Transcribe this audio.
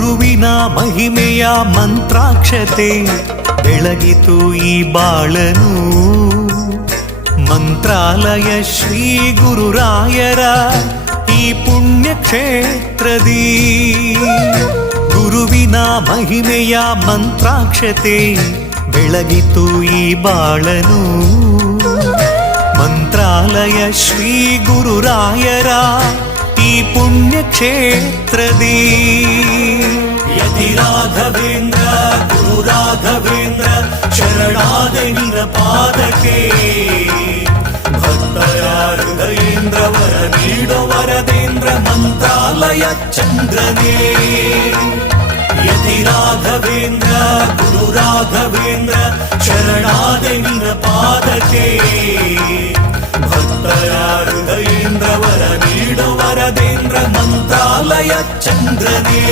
ಗುರುವಿನ ಮಹಿಮೆಯ ಮಂತ್ರಾಕ್ಷತೆ ಬೆಳಗಿತು ಈ ಬಾಳನು. ಮಂತ್ರಾಲಯ ಶ್ರೀ ಗುರುರಾಯರ ಈ ಪುಣ್ಯ ಕ್ಷೇತ್ರದಿ ಗುರುವಿನ ಮಹಿಮೆಯ ಮಂತ್ರಾಕ್ಷತೆ ಬೆಳಗಿತು ಈ ಬಾಳನು. ಮಂತ್ರಾಲಯ ಶ್ರೀ ಗುರುರಾಯರ ಈ ಪುಣ್ಯ ಕ್ಷೇತ್ರದಿ ಯತಿ ರಾಘವೇಂದ್ರ ಗುರು ರಾಘವೇಂದ್ರ ಶರಣಾದೆ ನಿನ ಪಾದಕ್ಕೆ. ಭಕ್ತರ ಹೃದಯೇಂದ್ರ ವರ ನೀಡೋ ವರದೇಂದ್ರ ಮಂತ್ರಾಲಯ ಚಂದ್ರನೇ. ಯತಿ ರಾಘವೇಂದ್ರ ಗುರು ರಾಘವೇಂದ್ರ ಶರಣಾದೆ ನಿನ ಪಾದಕ್ಕೆ. ಭಕ್ತರ ಹೃದಯೇಂದ್ರ ವರ ನೀಡೋ ವರದೇಂದ್ರ ಮಂತ್ರಾಲಯ ಚಂದ್ರನೇ.